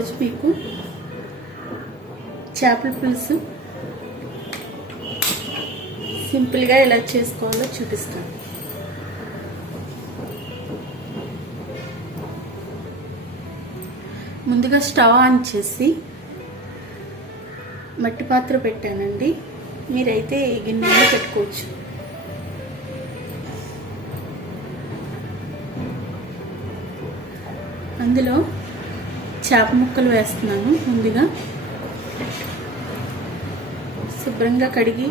ఈరోజు మీకు చేపల పులుసు సింపుల్గా ఎలా చేసుకోవాలో చూపిస్తాను. ముందుగా స్టవ్ ఆన్ చేసి మట్టి పాత్ర పెట్టానండి. మీరైతే గిన్నెలో పెట్టుకోవచ్చు. అందులో చేప ముక్కలు వేస్తున్నాను. ముందుగా శుభ్రంగా కడిగి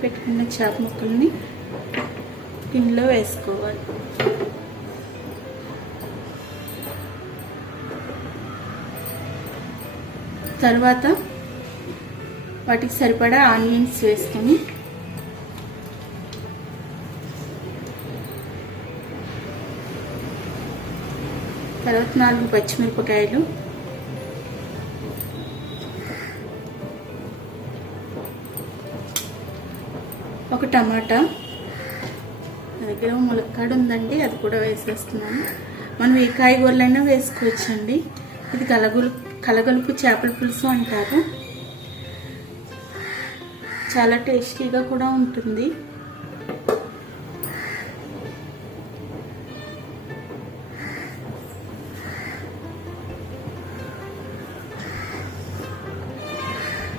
పెట్టుకున్న చేప ముక్కల్ని గిన్నెలో వేసుకోవాలి. తర్వాత వాటికి సరిపడా ఆనియన్స్ వేసుకొని తర్వాత 4 పచ్చిమిరపకాయలు, ఒక టమాటా, నా దగ్గర ములక్కాడ ఉందండి, అది కూడా వేసేస్తున్నాను. మనం ఏ కాయగూరలైనా వేసుకోవచ్చండి. ఇది కలగలుపు చేపల పులుసు అంటారు. చాలా టేస్టీగా కూడా ఉంటుంది.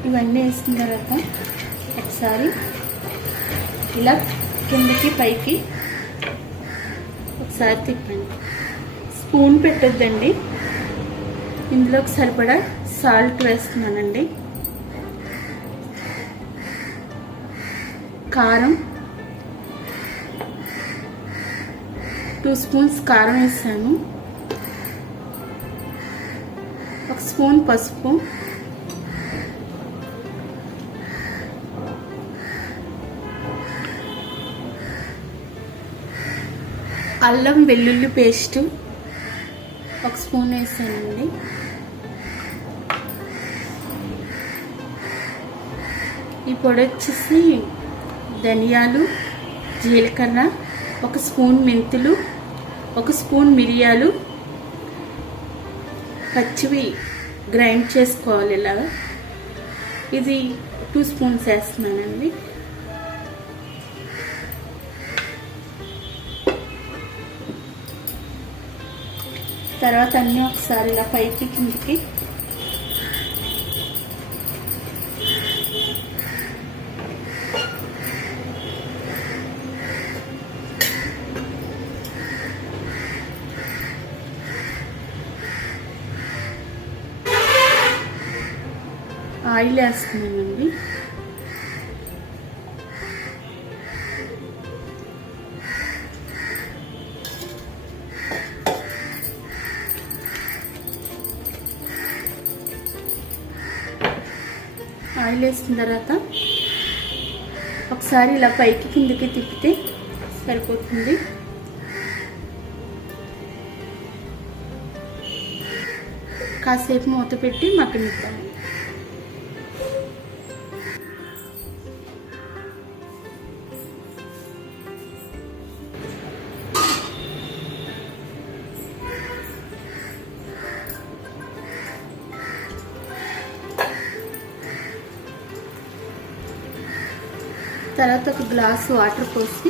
ఇవన్నీ వేసిన తర్వాత ఒకసారి ఇలా కిందకి పైకి ఒకసారి తిప్పండి. స్పూన్ పెట్టొద్దండి. ఇందులోకి సరిపడా సాల్ట్ వేస్తున్నానండి. కారం 2 స్పూన్స్ కారం వేసాను. 1 స్పూన్ పసుపు, అల్లం వెల్లుల్లి పేస్ట్ 1 స్పూన్ వేసానండి. ఈ పొడి వచ్చేసి ధనియాలు, జీలకర్ర, 1 స్పూన్ మెంతులు, 1 స్పూన్ మిరియాలు పచ్చివి గ్రైండ్ చేసుకోవాలి. ఇలా ఇది 2 స్పూన్స్ వేస్తున్నానండి. తర్వాత అన్నీ ఒకసారి ఇలా పైకి కిందికి ఆయిల్ వేస్తున్నానండి. ఆయిల్ వేసిన తర్వాత ఒకసారి ఇలా పైకి కిందకి తిప్పితే సరిపోతుంది. కాసేపు మూత పెట్టి మగ్గనిద్దాం. తర్వాత 1 గ్లాసు వాటర్ పోసి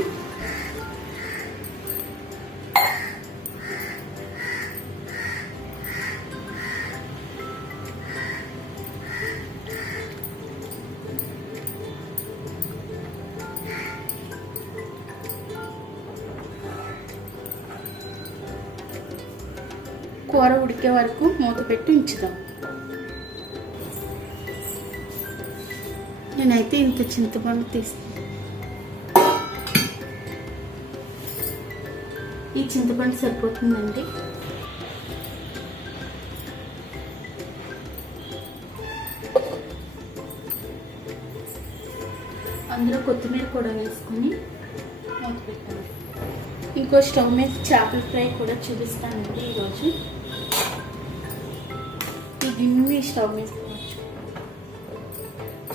కూర ఉడికే వరకు మూత పెట్టి ఉంచుదాం. నేనైతే ఇంత చింతపండు తీస్తాను. ఈ చింతపండు సరిపోతుందండి. అందులో కొత్తిమీర కూడా వేసుకొని మూత పెట్టాను. ఇంకో స్టవ్ మీద చేపల ఫ్రై కూడా చూపిస్తానండి ఈరోజు. ఈ గిన్నె స్టవ్ మీద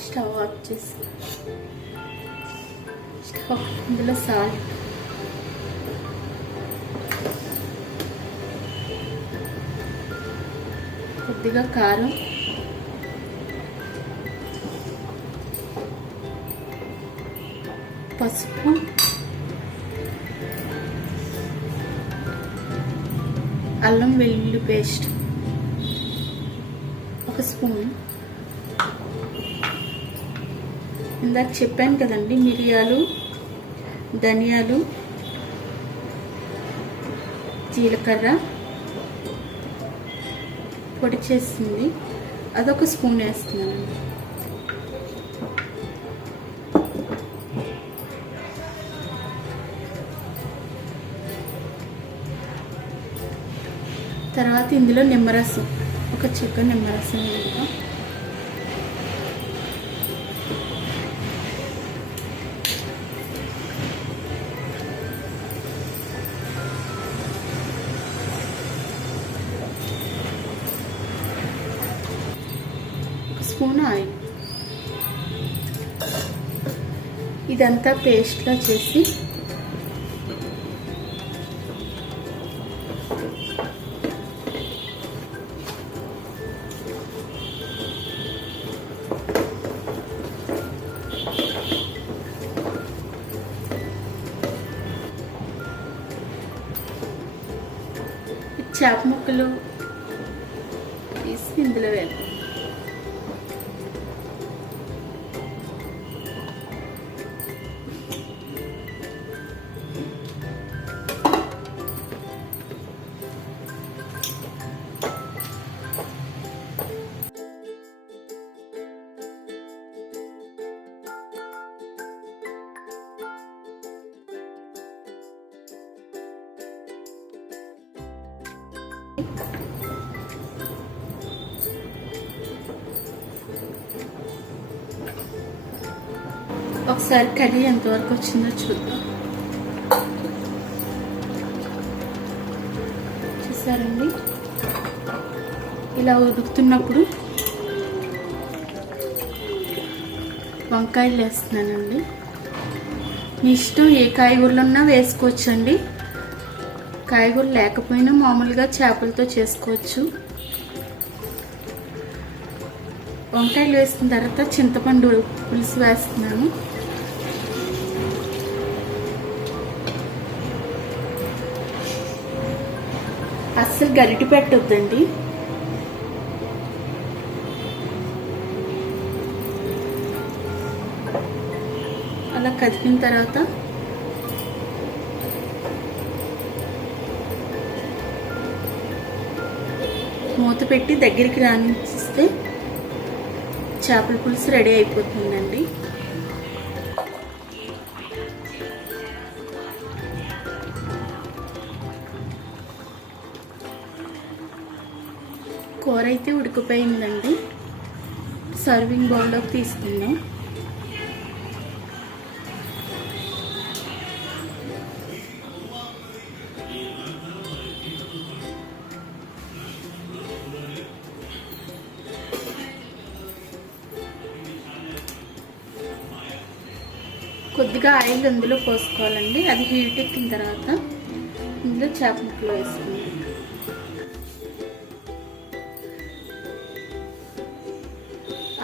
స్టవ్ ఆఫ్ చేసి ఇందులో సాల్ట్, కొద్దిగా కారం, పసుపు, అల్లం వెల్లుల్లి పేస్ట్ 1 స్పూన్, ఇందాక చెప్పాను కదండి మిరియాలు, ధనియాలు, జీలకర్ర పొడి చేసింది అదొక స్పూన్ వేస్తున్నానండి. తర్వాత ఇందులో నిమ్మరసం, ఒక చుక్క నిమ్మరసం వేద్దాం. Spoon oil. ఇదంతా పేస్ట్లా చేసి చేప ముక్కలు తీసి ఇందులో వేద్దాం. ఒకసారి కర్రీ ఎంతవరకు వచ్చిందో చూద్దాం. చూసారండి, ఇలా ఉడుకుతున్నప్పుడు వంకాయలు వేస్తున్నానండి. మీ ఇష్టం, ఏ కాయగూరలున్నా వేసుకోవచ్చండి. కాయగూరలు లేకపోయినా మామూలుగా చేపలతో చేసుకోవచ్చు. వంకాయలు వేసిన తర్వాత చింతపండు పులుసు వేస్తున్నాను. అస్సలు గరిటె పెట్టొద్దండి. అలా కదిపిన తర్వాత మూత పెట్టి దగ్గరికి రానిస్తే చేపల పులుసు రెడీ అయిపోతుందండి. కూర అయితే ఉడికిపోయిందండి. సర్వింగ్ బౌల్లోకి తీసుకుందాం. కొద్దిగా ఆయిల్ అందులో పోసుకోవాలండి. అది హీట్ ఎక్కిన తర్వాత ఇందులో చేప ముక్కలు వేసుకుందాం.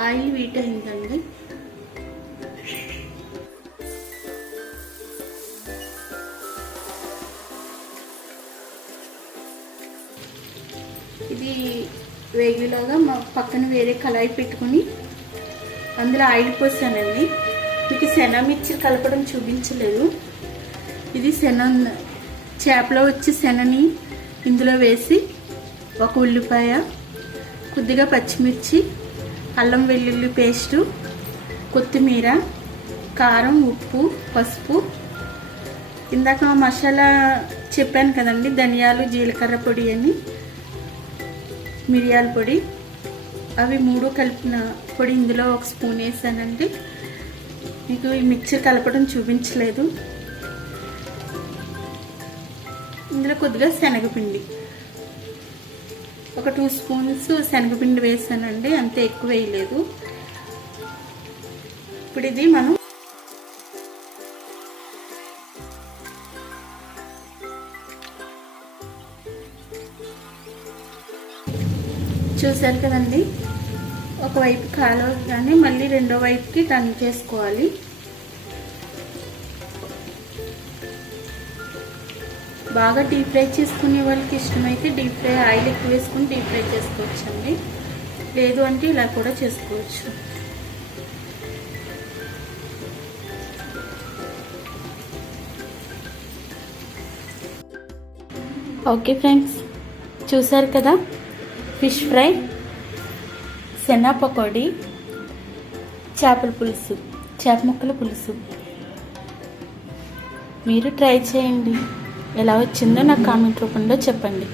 ఆయిల్ హీట్ అయిందండి. ఇది వేగిలాగా మా పక్కన వేరే కళాయి పెట్టుకుని అందులో ఆయిల్ పోసానండి. మీకు శనగ మిర్చి కలపడం చూపించలేదు. ఇది చేపలో వచ్చి శనని ఇందులో వేసి ఒక ఉల్లిపాయ, కొద్దిగా పచ్చిమిర్చి, అల్లం వెల్లుల్లి పేస్టు, కొత్తిమీర, కారం, ఉప్పు, పసుపు, ఇందాక మసాలా చెప్పాను కదండి, ధనియాలు, జీలకర్ర పొడి అని, మిరియాల పొడి, అవి 3 కలిపిన పొడి ఇందులో 1 స్పూన్ వేసానండి. మీకు ఈ మిక్చర్ కలపడం చూపించలేదు. ఇందులో కొద్దిగా శనగపిండి, ఒక 2 స్పూన్స్ శనగపిండి వేసానండి, అంతే, ఎక్కువ వేయలేదు. ఇప్పుడు ఇది మనం చూసారు కదండి, ఒకవైపు కాలవగానే మళ్ళీ రెండో వైపుకి టర్న్ చేసుకోవాలి. బాగా డీప్ ఫ్రై చేసుకునే వాళ్ళకి ఇష్టమైతే డీప్ ఫ్రై ఆయిల్ ఎక్కువ వేసుకుని డీప్ ఫ్రై చేసుకోవచ్చండి. లేదు అంటే ఇలా కూడా చేసుకోవచ్చు. ఓకే ఫ్రెండ్స్, చూసారు కదా, ఫిష్ ఫ్రై, శనగ పకోడీ, చేపల పులుసు, చేప ముక్కల పులుసు. మీరు ట్రై చేయండి. ఎలా వచ్చిందో నాకు కామెంట్ రూపంలో చెప్పండి.